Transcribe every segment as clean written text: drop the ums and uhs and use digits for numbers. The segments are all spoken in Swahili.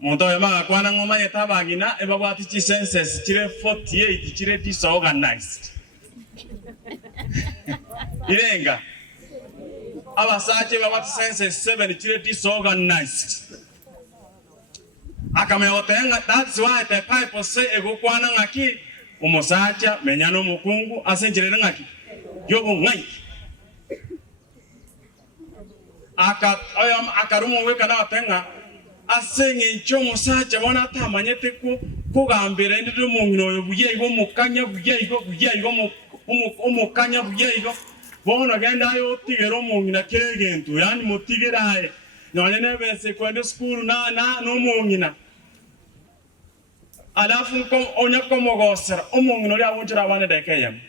Muntu yama kwana ngoma yetabagina ebabwati chi census chire 48 chire disorganized. Irenga. Abasache babwati census 7 chire disorganized. Akameotenga, that's why the Bible say ego kwana ngaki umusacha menyano mukungu asenjire ngaki yogo ngai akarumu weka na watenga asenye ncho musacha bona tamanyete kugambira ndi mungino buye igo mukanya buye igo umukanya buye igo bona genda yo tigero mungina kegentu yani mutigeraye none nebese kwende school na no mungina alafu onya komogosera omungino lya wonjira abane dekeyem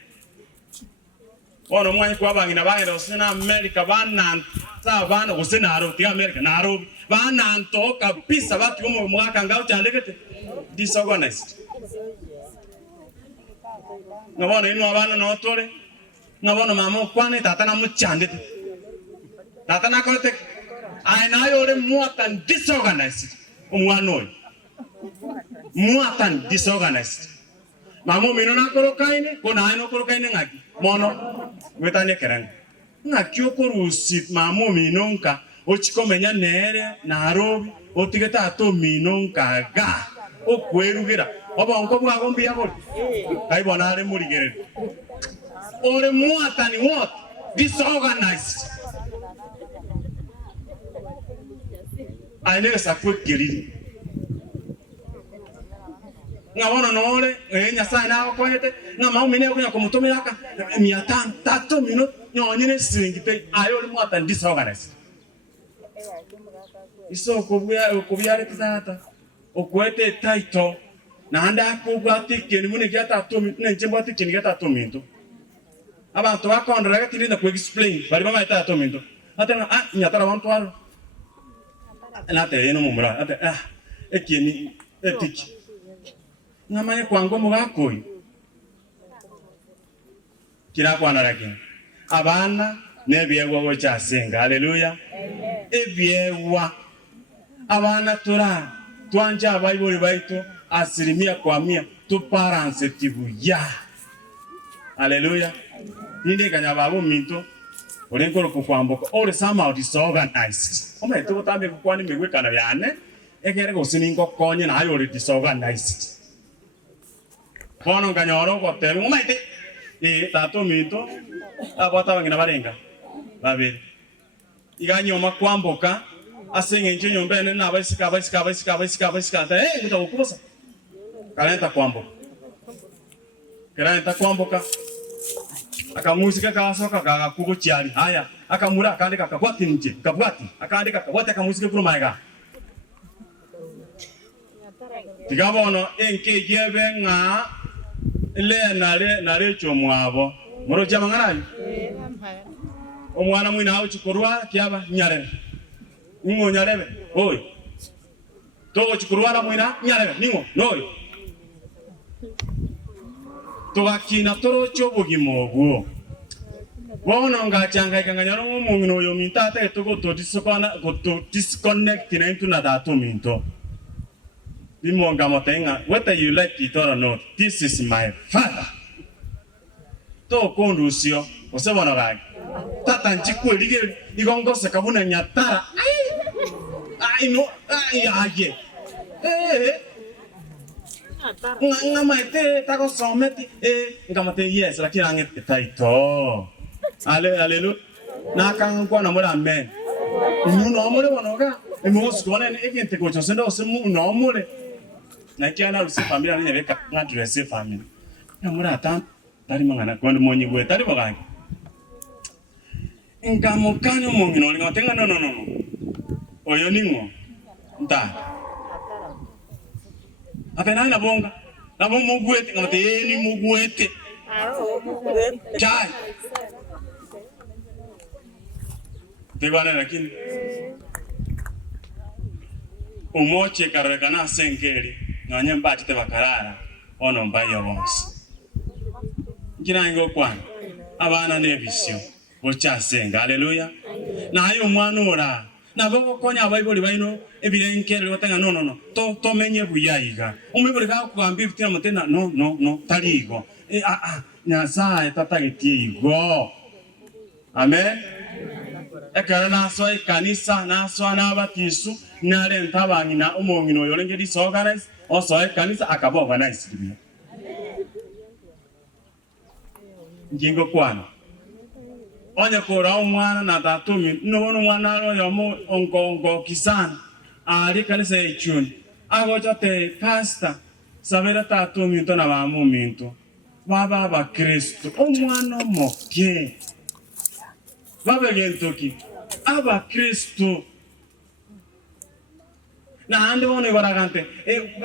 ono mwanyi kwa bangina bagera osina America bananta bana osina aro ti America naro bananto kabisa bati mu mwaka ngao chandekete disorganized ngabona ino abana no tole ngabona mama kwane tata na muchandete tata na kote ainayo le muatan disorganized umwano muatan disorganized mamo mino na korokaine kona ano korokaine ngaki mono wetane kerang ngaki okorusit mamo minonka ochikomenya nere narobi otigeta ato minonka ga okwerugira obonko bwagombi yabo kaibona ale murigere ore muatan what disorganized aine sakwekiriri ngabona nole nyasaye nawo koyete ngama umene kunya kumutomera ka 500 minutes nyonyine singite ayo le mwata disorganized iso kubyare tata okwete title na anda kubwati keni mune gyata 3 minutes nenje bwati keni gyata 3 minutes abantu bakondera gatirinda ku explain bari bama gyata 3 minutes atanga nyatara bantu aro nate yeno mumura ate ekeni etiki ngamanye kwango mugakoi kira kwana lakini abana nebyegwa gocha senga haleluya ebyewa abana tura twanja abayibuli baito asilimia kwa 100 to parents tibuya haleluya ninde kanya babo minto orenkolo kukwamboka ole somehow disorganized ometo botambe kukwani megwekana byane egere gosiningo konye na ayo ole disorganized kono nganyoro kote umaite tato mito abota bangina barenga babiri iganyoma kwamboka asenge nje nyombe ne nabasika ngutakukosa kalenta kwamboka akamusika kasoka kagakugo cyari haya akamura akandika kabwati nje kabwati akandika kabwati akamusika kuri maiga tigabono enke yebenga le nare chomwabo moro jamangana omwana mwina awo chikorwa kyaba nyarebe ningo nyarebe oy to chikorwa la mwina nyarebe ningo noy to bakina toro chobugimogo bona ngachanga ikanganyaro mumino yo mintate to go to disconnect na into na data minto bimonga motenga whether you like it or not, this is my father to kondusio osebona bagi tata nchikwelige igongose kabuna nyatara ai no ai ngamaite tako someti ngamate yes lakini angete taito haleluya nakangwa na mura amen no mure bonoga emosi kone egente ko chosenda osemu no mure na kiana rusi familia ni beka ngadresse family na mura atan tari mangana kondo monyi bwe tari bagangi ngamukano mongino ngotenga no oyo ningo nta apena na bonga na bomo gwete ngote ni mugwete chai tebana lakini umoche karekana senkeri nanye mbati tebakarara ono mbayo bonse ngirango kwana abana nebisyo bocha senga haleluya na ayo mwana ora nabo konya abayiboli baino ebirenkere batanga no to menye buyayiga umuyiboli ga kugamba ibitina mutena no taligo Nyasaye tatagitigo amen ekara naso ikanisa naso n'abatisu narenta abangina umongino yorengeri disorganize also ikanisa akaba organize bibi ngingo kwana onye kora umwana na tatumi nubona umwana ro yomo ongongo kisana ali kanisa ichuni agocha te pastor sabera tatumi to na ba momento baba Kristo umwana moke baba gentoki aba Kristo na ande wono baragante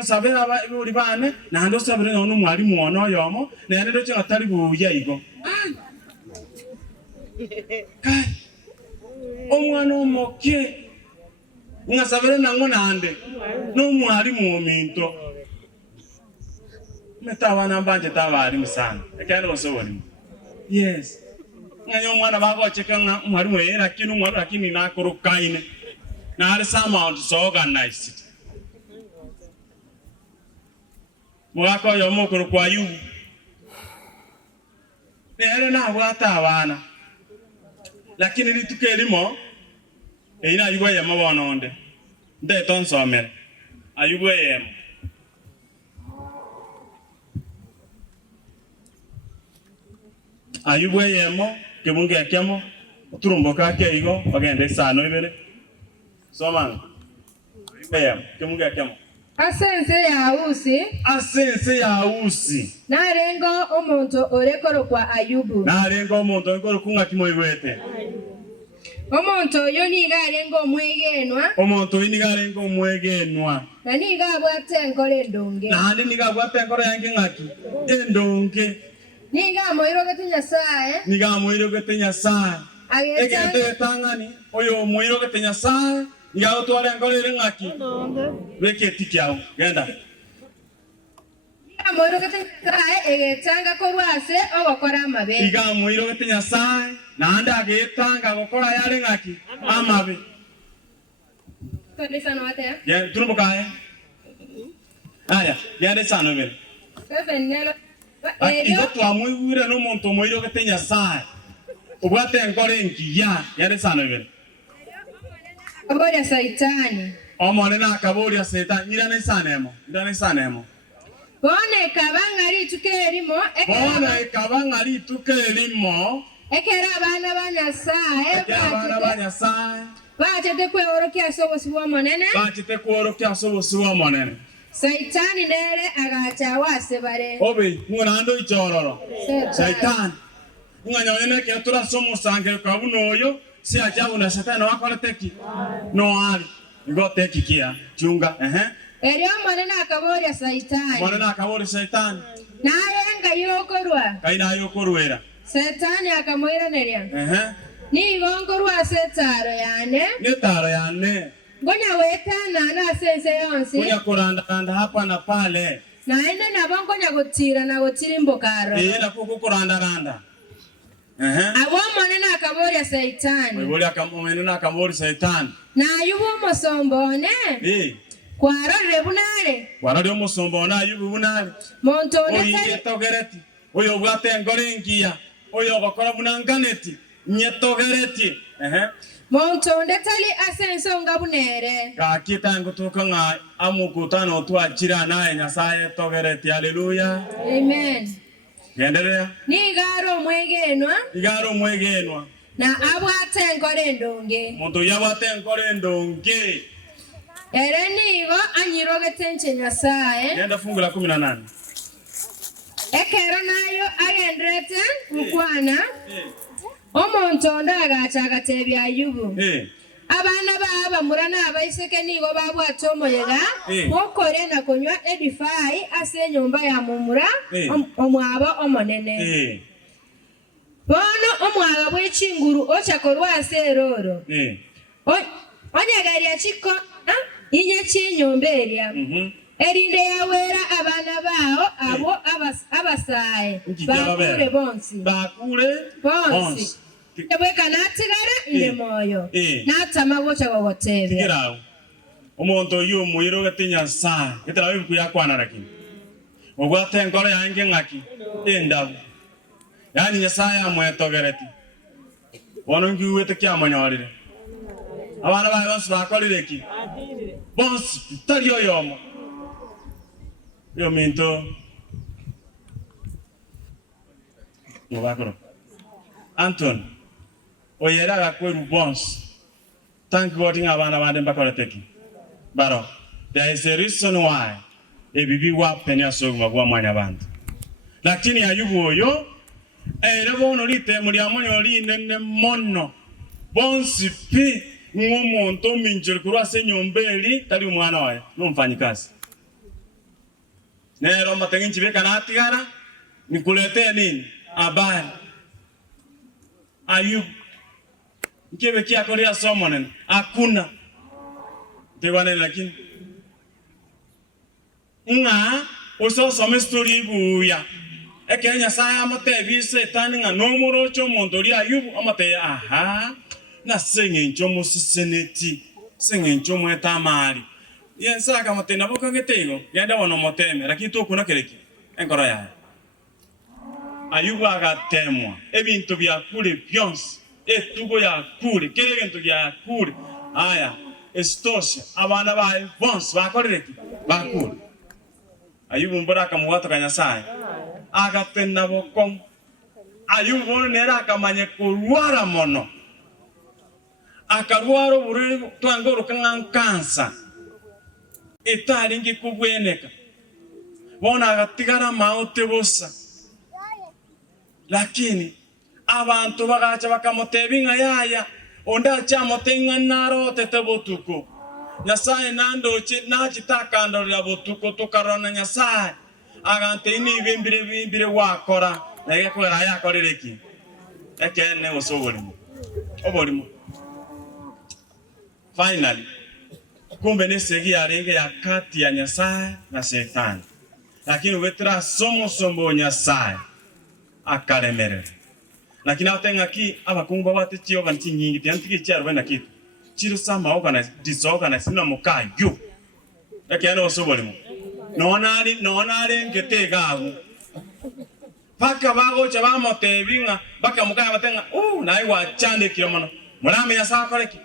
sabera ba uri bane na ando sabera no mwalimu ono yomo na ande cyo atari buya igo kai omwana omoke nga sabera nango nande no mwalimu ominto metawa nambanje tabari musana ekano bosoboni yes nganyo mwana bako cheka mwalimu era kinu mwalimu lakini nakurukaine na ali somehow so organized mwako yomo kurukwa yu nere na bwata abana lakini litukelimo ina yuwe ya mabononde nde tonsomera ayuwe yemo ayubwe yemo kebunge kemo turumboka ke igo bagende sano ibere soma ayubwe yemo kebunge kemo asense ya usi narengo omonto orekoro kwa Ayubu narengo omonto orekoro kunga kimoibwete omonto yo nigarengo omwegenwa na nigabwate enkore endonge nandi nigabwate enkore yange ngaki endonge nigamoiro gete Nyasaye egete tangani oyo moiro gete Nyasaye yao twale ngore ngaki weketi kyao genda moiro gete Nyasaye egetanga korwase ogokora amabe iga moiro gete Nyasaye nanda agetanga gokora yale ngaki amabe tondesa no ate ya turumbukae aya yande sano bele venelo igo twamwigwire no muntu moiro gete Nyasaye ubwate ngore ngiya yande sano bele Kaboria Saitani. Omone na kaboria Saitani. Nirane sanemo. Bone kabangari tukerimo. Ekera abana banyasaye. Bachete kworokia sobo monene. Saitani nere agacha wase bare. Obe, munando ichororo. Saitani. Nganyone ke tura somo sange kabunoyo. Si ajabu na Satani wakora teki. No ali. Ngo teki kia. Chunga. Erio monena akaboria Saitani. Nayenga yokorwa. Kaina yokorwera. Satani akamoira neria. Ni gonkorwa setaro yane. Netaro yane. Ngonya wetana na sense yonsi. Ngonya kuranda hapa na pale. Na ende na bongonya gutira na gutira imbokaro. Na kuku kuranda. Abo monena akaboria Saitani. Weboli akamonena akaboria Saitani. Na Ayubu musombone. Kwarare bunare. Kwarare musombona Ayubu bunare. Montone togereti. Oyo bwate ngorengia. Oyo bakora bunanganeti. Nyetogereti. Montone tali asenso ngabunere. Kakita ngutuka nga amukutano tuachira naye Nyasaye togereti. Haleluya. Amen. Gendelea. Igaro mwegenwa. Na abwate nkore ndonge. Muntu yabwate nkore ndonge. Erenigo anyirogete nche Nyasaye. Genda fungu la 18. Ekero nayo agendrete mukwana. Omuntu ndagacha gatebya Ayubu. Abana baba murana abaiseke nigo babwate omoyega. Okore na kunywa edify ase nyumba ya mumura omwaba omonene. Bono omwaga bw'ekinguru ochakorwa aseroro. Onyagari achiko inye chinyumba eria. Erinde yawera abana bao abo abasaye. Bakure bonsi. ebweka natigara ine moyo natama gocha gogotebya tigirawo omonto yo muiro gatinya sa gitarawe bikuyakwana lakini ogwate ngoro yange ngaki endabu yani Nyasaye amwetogereti wono ngiwete kyamonyorire abana bae bose bakorire ki bose tario yomo yo minto mubakoro Anton oyera gakweru bose thank God ngabana bande bakoreteki baro there is a reason why ebibi wa penya so magwa mwanya bantu lakini Ayubu oyo bono lite muri amonyori nene mono bonsi pi ngomonto minjiri kurwase nyombeli tali umwana wae n'umfanyikazi nero matenginchi beka natigara nikulete nini abari Ayubu nkebe kia korea somonen hakuna tewane lakini nga usosome story buya ekenya saya amotebi setani nga nomorocho mondori Ayubu amote aha na sengencho musiseneti sengencho mwetamari yensa kama tena boka getego yenda wono moteme lakini to kuna keleki enkoro ya Ayubu agatemwa ebintu bya kule byonse etugo ya kule kele bintu bya kule aya estoshe abana bae bonse bakorereki bakule Ayubu mbora kamuwato kanyasaye agatenda bokom Ayubu nera akamanye kurwara mono akarwaro buri twangoro kankansa etali ngi kubweneka bona agatigara maote bosa lakini abantu bagacha bakamotebinga yaya onda chamotenga naro tetebotuko Nyasaye nandoche nachitakandorera botuko tukarona Nyasaye agante ini bimbire wakora nage kwera yakorireki ekene osobulimo obolimo finally kumbe nesegi arenge ya kati ya Nyasaye na Shetani lakini wetra somo Nyasaye akalemerera lakini atenga ki abakungu batechio banti nyingi tantiki cyaro bana kitu chiro sama ogana disoga na sina mukayo ekene osobulimo nonari ngetegagu paka bago chaba motebinga baka mukaya batenga nayi wachande kiyomono murame Nyasaye akoreki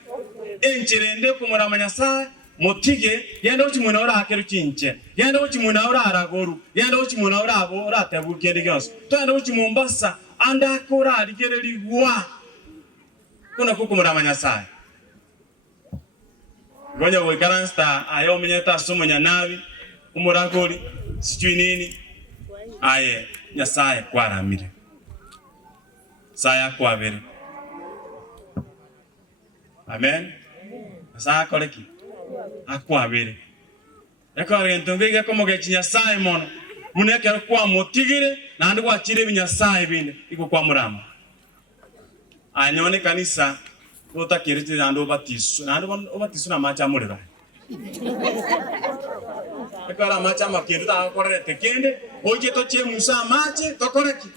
enchirende kumurama Nyasaye motige yenda uchimuna ora akeru chinche yenda uchimuna ora aragoru yenda uchimuna ora abo ora tabukende gyonse twenda uchimumbasa anda kora aligereri wa kuna kukumurama Nyasaye gonya wegaransta ayo menyeta somonya nabi umuragori sijui nini aye Nyasaye kwaramire saya kwabere amen Nyasaye akoreki akwabere ekore ntongege komoge Nyasaye mono muneke kwa motigire nandi kwachire binyasaye binde iko kwa murama anyone kanisa utakirite nandi obatisu na macha murira ekara macha makindu ta korete kende oje toche musa mache tokoreki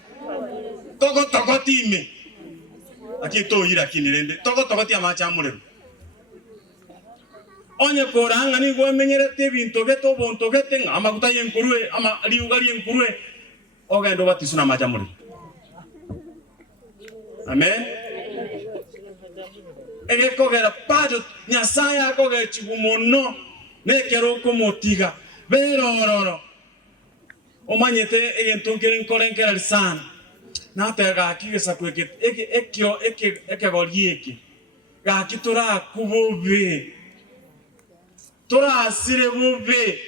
toko time akito ira kinirende toko ti macha murira onye koranga ni go menyerete bintu beto bonto getenga amakuta yenkurue ama liugali yenkurue ogendo batisu na macha murira amen kogera pado Nyasaye akogera chibumono nekero komotiga berororo omanyete egentonkere nkorenkera lisana natega akigesa kweke ekegorieke gakitura kubobe tora asire bobe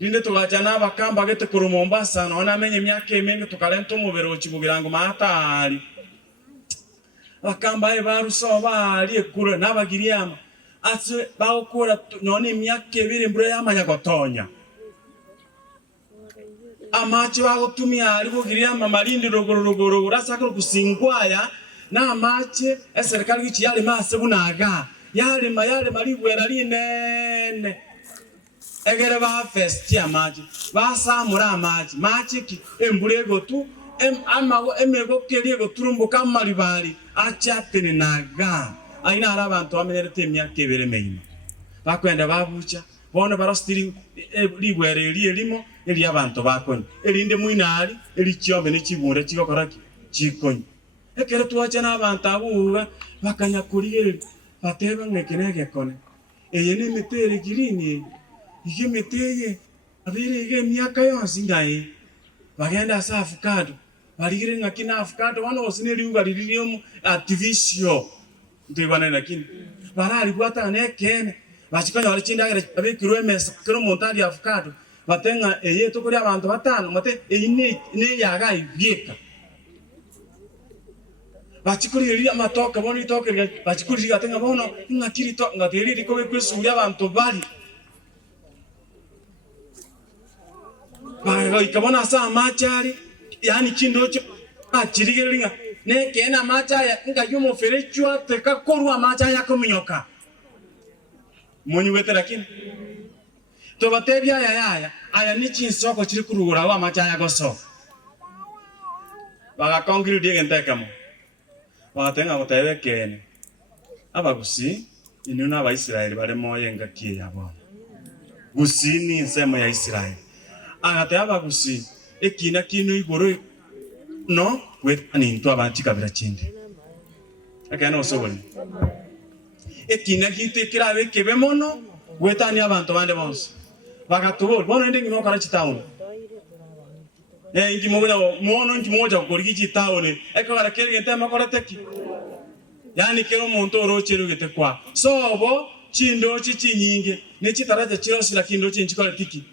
Linde tugajana abakamba gete kuru Mombasa none amenye myaka emenge tukalenta umubere okibugirango matari bakamba baruso bali ekuru nabagiriama atse bakora none myaka ebiri mbure yamanya gotonya amachi bagotumia ali bugiriama malindi rogoro rasaka kusingwaya na amachi eserikali gichi yale mase bunaga yale malibwera linene egere ba festi amaji ba samura amaji machi ki embure gotu emego kelie goturumbo kamalibali achatene naga aina arabantu amenyerete emyaka ebere meima bakwenda babucha bone barostiri libwere elimo eli abantu bakoni elinde muinali eli chiombe ne chibure chigokoraki chikoni ekere tuacha n'abantu abuga bakanya kuriye bateba ngekenege kone eye ne metere girini ige meteye abire ige myaka yonsi ngai bagenda sa avocado barigire ngakina avocado wana osineri ugaririyo artificial ndibana nakini barari gwata nekene bachikanya barichindagira abekirwe mesa kero montari avocado batenga eye to kuri abantu batano mate ine ne yaga ibyeka bachikurira amatoka boni toka bachikurira gatenga bono ngakiri to ngateriri ko kwesuri abantu bari baga ikabona sa machari yani chindocho achirigelinga ne kena machaya ngayumo ferechwa teka korwa machaya komunyoka munyu wetera kin to batebya aya ni chinsoko chiri kurugura wa machaya goso baga kongiri diegente kamo batenga mutebe kene abagusi inuna aba Israeli bare moye ngakie yabo gusini nsemo ya Israeli agate abagusi ekina kino igoro no wetani into abanti kabira chinde akana osobole ekina kitekira bekebe mono wetani abantu bande bonse bakatubol bono ndingi no kara chitaun ingi mobona mono ingi moja kukorigi chitaun ekara kere ntema korateki yani kero muntu orochero gete kwa sobo chindo chinyinge ne chitaraje chirosira kindo chinchikole tiki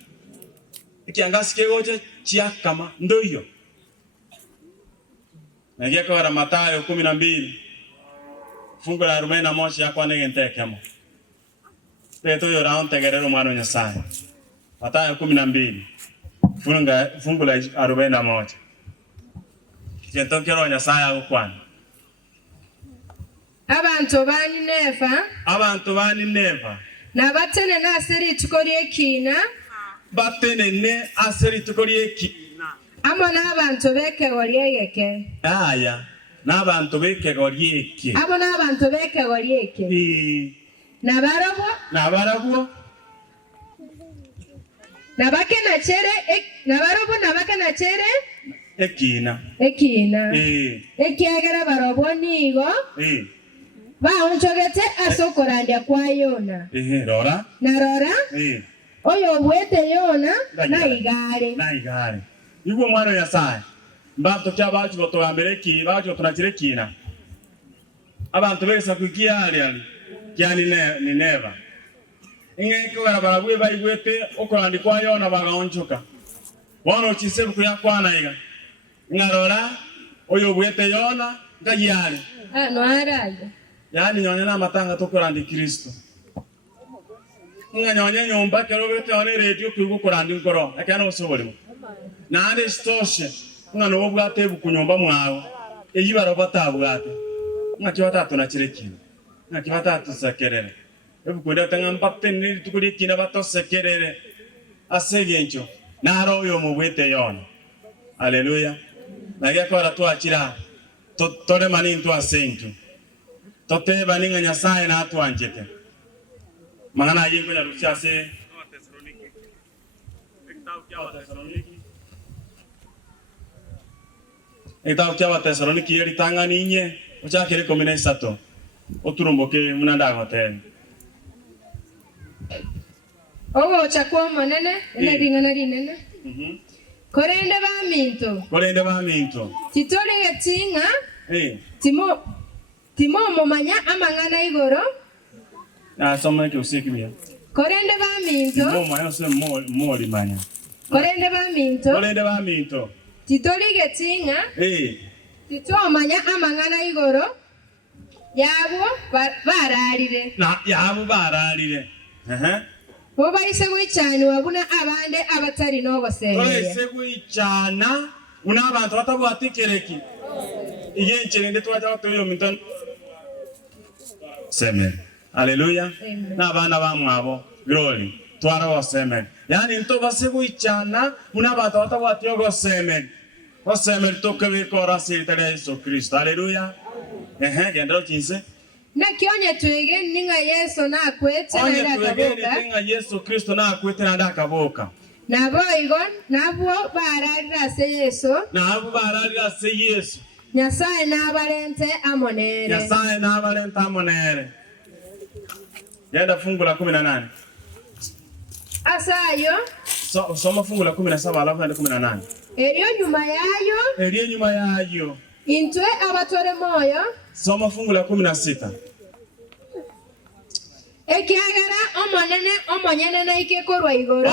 ikiangasi kegoje chiakama ndoyo nagia kwa Mathayo 12 fungu la 41 yakwa negentekemo peto yora ontegerero mwana Nyasaye Mathayo 12 fungu la 41 kentokero Nyasaye agukwana abantu bani neva na batene na aseri tukorie kina batene aseri tukorie kina amo n'abantu beke gorieke aya n'abantu beke gorieke amo n'abantu beke gorieke nabarabo nabakena chere nabarabo nabakena chere ekina ekiagera barabo nigo baonchogete asokoranda kwa Yona rora oyo bwete Yona na igare Yugo mwana Nyasaye mbato cyabacu botogambere ki bacu tunakire kina abantu besa kukia ali yani ni neva ingeko barabwe bayigwete okorandi kwa Yona bagaonchoka bono chisebu kuya kwana iga ngarora oyo bwete Yona ngayale no araje yani nyonya na matanga tokorandi Kristo nyonya nyomba kero bete one radio kugo korandi ngoro akana osobole nande stoshe ngano obwate bukunyomba mwawe eyibaro batabwate ngaki batatu na kirekino ngaki batatu sakerere ebukwenda tanga mpatene tukuri kina batosekerere asegencho naro oyo mubwete Yona haleluya nagia kwa twakira tole mani ntwa sentu tote baninga Nyasaye na atwanjete mangana yego ya ruchase Ekitao kya Tesaloniki yeri tanga ninye ochakere 13 oturumboke munanda hotel ogo chakwa manene ene ringana rinene korende ba minto titole yetinga timo momanya amangana igoro soma ke usikimia korende ba minto momo yose moli manya korende ba minto titoli getinga titwamanya amangana igoro yabo bararire bo bahise gwicana wabuna abande abatari no basengera bahise gwicana una abantu batabwatikereki igenche nde twaje batoyo mintan semen haleluya na bana bamwabo glory twara wa semen yani nto base gwicana una abantu batabwatiyo go semen Oseme toke bikora sitare Yesu Kristo. Haleluya. Genda chinse. Na kionye twege ninga Yesu na akwete na ndakaboka. Ninga Yesu Kristo na akwete na ndakaboka. Nabo igon nabo bararira se Yesu. Nabo bararira se Yesu. Nyasaye na balente amonere. Nyasaye na balente amonere. Yenda fungu la 18. Asayo. Soma fungu la 17 alafu hadi 18. Eriyo nyuma yayo. Eriyo nyuma yayo. Intwe abatore moyo. Soma fungu la 16. Ekiagara omonyene na ikekorwa igoro.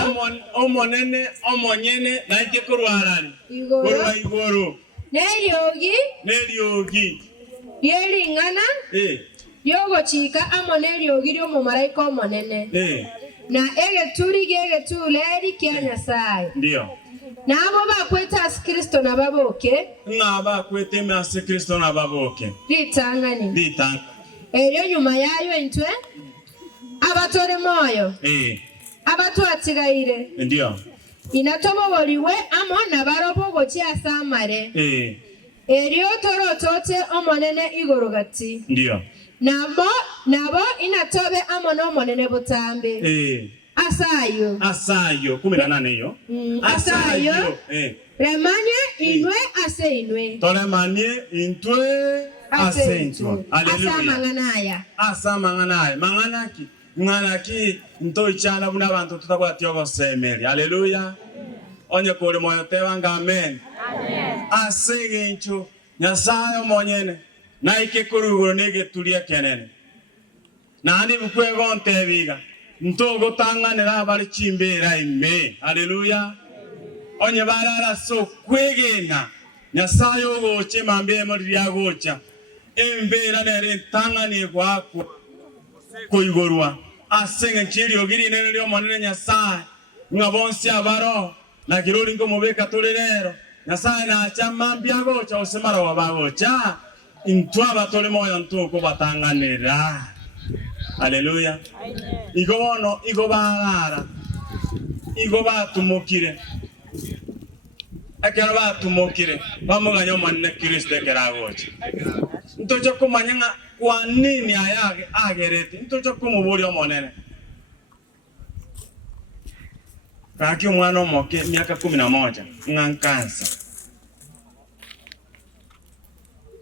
Omonyene na ikekorwa arani. Igoro. Neriogi. Yeringana. Yogo chika amoneriogi ryo mumaraika omonene. Na egeturi gegetuleri kya Nyasaye. Ndio. Nabo bakweta as Kristo na baboke. Ngaba kwete me as Kristo na baboke. Litangani. Eriyo nyuma yayo intwe abatore moyo. Abatu atigaire. Ndio. Inatoboliwe amo na barobo gochi asamare. Eriyo torotote omonene igorogati. Ndio. Nabo inatobe amo no monene butambe. Asayo 18 hiyo. Asayo. Remanye inwe ase inwe. Tolemanye intwe ase intwe. Haleluya. Asamanganaya. Manganaki ntoichana buna abantu tutakwatyo gosemeri. Haleluya. Onye kole moyo tebanga amen. Asegencho Nyasaye omonyene na ikekuruguro negetulia kenene. Nandi bukwego ntebiga. Ntogo tanganira abali chimbera ime. Haleluya. Onye barara so kwegena. Nyasaye ogoche mambe muri yagocha. Embera nere tangani gwako. Koigorwa. Asenge chiri ogiri nene lyo monene Nyasaye. Ngabonsi abaro na kiroli ngo mubeka tolerero. Nyasaye na acha mambi agocha osemara wabagocha. Intwa batole moyo ntoko batanganira. Haleluya. Igo barara. Igo batumukire. Akera batumukire. Bamuganya manne Kristo ekeragocha. Ntocho kumanyanga kwa nini ayage agerete. Ntocho kumuburi omonene. Kaki umwana omoke miaka 11 ngankansa.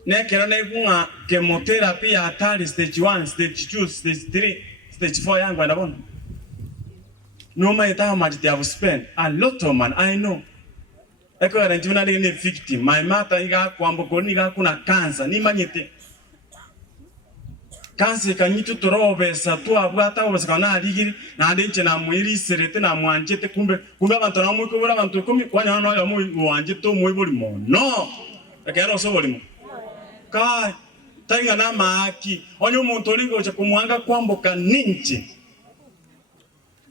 Nekera nekunga chemotherapy atali stage 1, stage 2, stage 3, stage 4 yangu anabona. No matter how much they have spent, a lot of money, I know. Eko ya njuna ni victim. My mother iga kwambuko niga kuna cancer, ni manyete. Cancer kanyitu torobe sa tu abwata obasakana aligiri na ndenche na mwiri serete na mwanjete kumbe abantu na mwiko bura abantu komi kwanya no ya mwanjete mwibuli mo. No. Ekero so bolimo. Kai tainga na maki onye umuntu olingo cha kumwanga kwambuka ninche.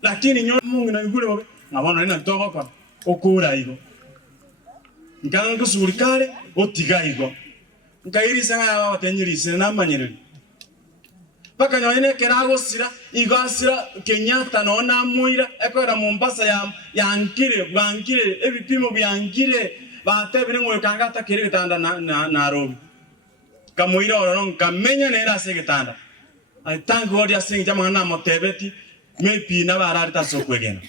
Lakini nyo Mungu na yugule bobe ngabona nina ntoko kwa okura igo. Nkanga kusulikale otiga igo. Nkairi sanga ya batenyirise na manyereri. Paka nyoine kerago sira igasira Kenyatta nona muira ekora Mombasa ya nkire bwankire ebipimo byangire batebire ngo kangata kire bitanda na robi. Kamuira orono kamenya nera segitanda. I thank God ya singi jamanga na motebeti mepi na bararita sokwegena.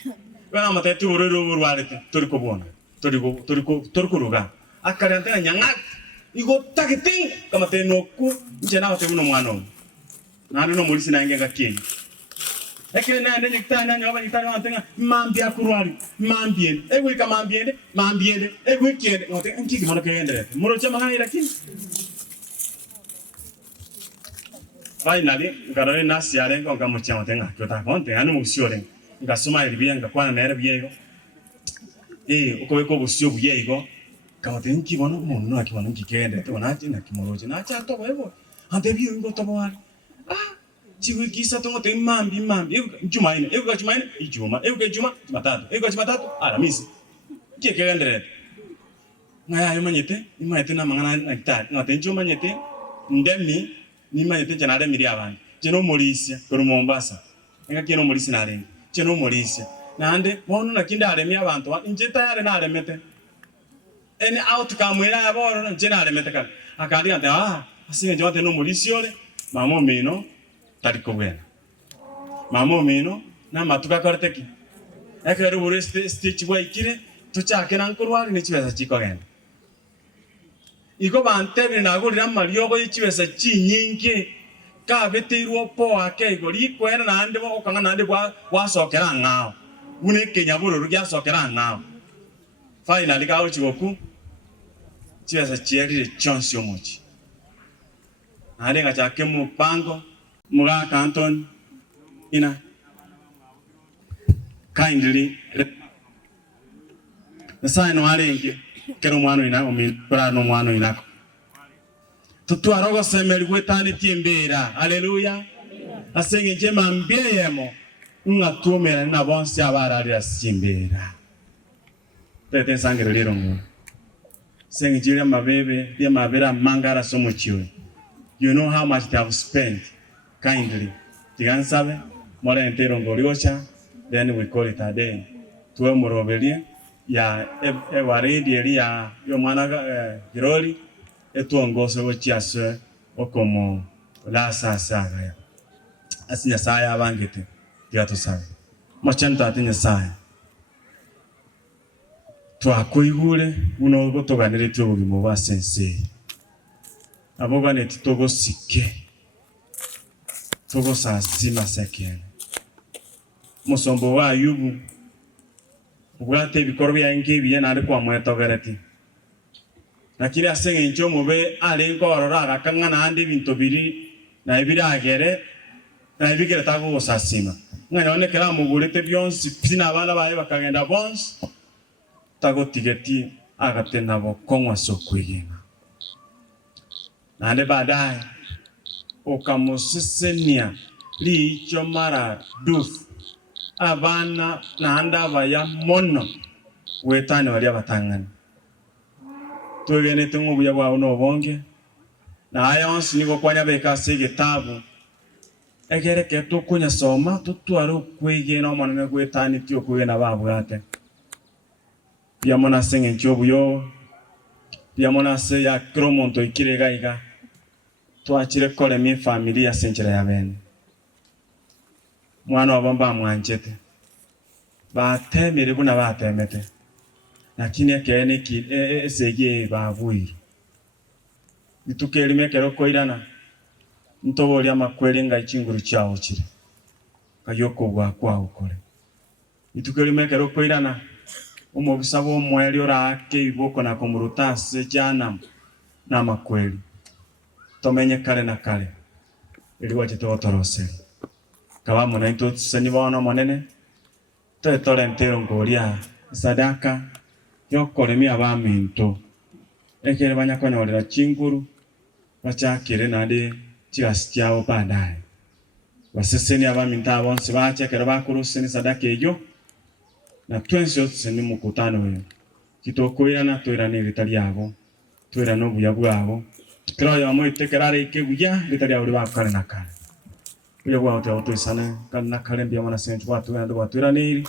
Bana moteti ururu urwarite turikobona. Turikuruga. Akarante Nyang'ate igo takiting kamate noku njena bate uno mwana. Nani no mulisi na ngenga kini. Eke na ndenye kitana nyoba kitana wantenga mambia kurwali mambien. Ewe ka mambiende. Ewe kiende ngote nkiki mona kende. Muro chama ngani lakini. Finally ngarore nasi yarenga ngamuchama tenga kyota konte anu musiore. Ngasoma ilibia ngakwana na erbiego. Ukoweko busyo buyego. Kamate nkibona umuntu nakibona nkikende. Tubona ati nakimoroje na cha to bebo. Ante biyo ngo to bwali. Chiwe kisa tongo te mambi. Jumaine, ijuma, jumatatu. Jumatatu, Alhamisi. Kike gendere. Ngaya imanyete na mangana na kitari. Ngate juma nyete ndemi ni manyete janade miri abandi. Jeno Morisia, kuru Mombasa. Nga kino Morisia na renga. Jeno Morisia. Na ande wono na kinda aremi abantu. Njeta yare na aremete. ene outcome ira aboro njena alemetekana akandi ante asinge jote no mulisiole mamo mino tariko bwena mamo mino na matuka korteki ekero bure stitch wa ikire tuchake na nkurwari ni chibesa chiko genda iko bantebire nagurira mariogo ichibesa chinyingi kabetirwo po ake igori kwera na ande bo okanga na ande wasokera ngao une Kenya bururu gyasokera ngao finally gawo chigoku chibesa chierire chonsi omochi ade ngachake mupango muga Canton ina kindly the sign warengi kero mwana ina omipra no mwana ina tutwarogo semeri gwetani tiembera haleluya asenge jema mbieyemo ngatumera na bonse abarari asimbera tete sangere lero ngo senge jira mabebe dia mabera mangara somochiwe you know how much they have spent kindly tigansabe mora entero ngoriocha then we call it a day tuwe morobelie ya waredi elia yo mwana giroli etuongose wochiase okomo la sasaga ya asinya saya abangete tiato sabe mochanta atinya saya twakoigure uno gotoganire tyo bugimo ba sense abogane titogo sike togo sasima sekene musombo wa Ayubu ubwate bikorwa yange biye nari kwa mwetogereti lakini asenge ncho mube ale ngorora agakanga na andi bintu biri na ibiragere na ibigere tago gusasima ngana onekera mugurite byonsi pina abana baye bakagenda bonse tago tigeti agatena bokongwa sokwigena nande baadaye okamusisenia licho mara duf abana nanda baya mono wetane bali abatangana twegene tungu buya bwa no bonge na ayonsi niko kwanya beka segetabu egereke tukunya soma tutwaro kwigena omwana gwetani tyo kwena babwate pia mona senge nchobuyo pia mona se ya kromonto ikirega twachire kole mi familia senchera ya bene mwana wabamba mwanjete batemere buna batemete lakini ekene ki esege babuyi nitukeli kero koirana ntobori amakwere nga chinguru chao chire kayoko bwa kwa ukore nitukeli kero koirana umobusabo omweli orake iboko na komurutase jana na makweli tomenye kale na kale ili wachitotorose kaba muna into seni bono monene to torentero ngoria sadaka yokoremi abaminto ekere banyakonyorera chinguru bachakire nade chigasityao baadaye baseseni abaminta abonse bachekera bakuruseni sadaka ejo na twensi otseni mukutano we kitokoira na toirane litali yabo toira no buya bwabo kero ya moitekerare ikeguya litali yabo bakale na kale uyo bwa oto isana kana kale mbia mwana sentu watu ndo watu iraniri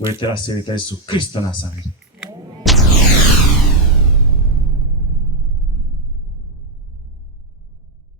wetera sevita Yesu Kristo na sabiri